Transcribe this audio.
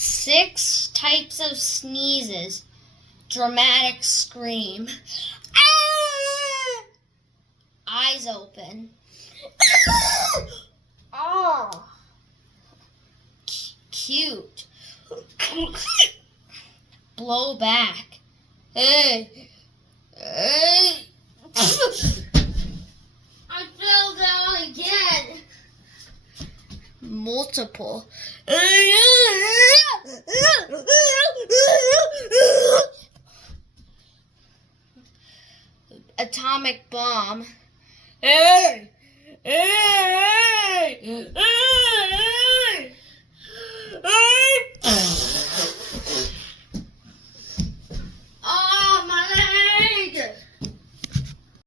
6 types of sneezes. Dramatic scream. Eyes open. Oh. Cute. Blow back. Hey. Hey. I fell down again. Multiple. Atomic bomb. Hey.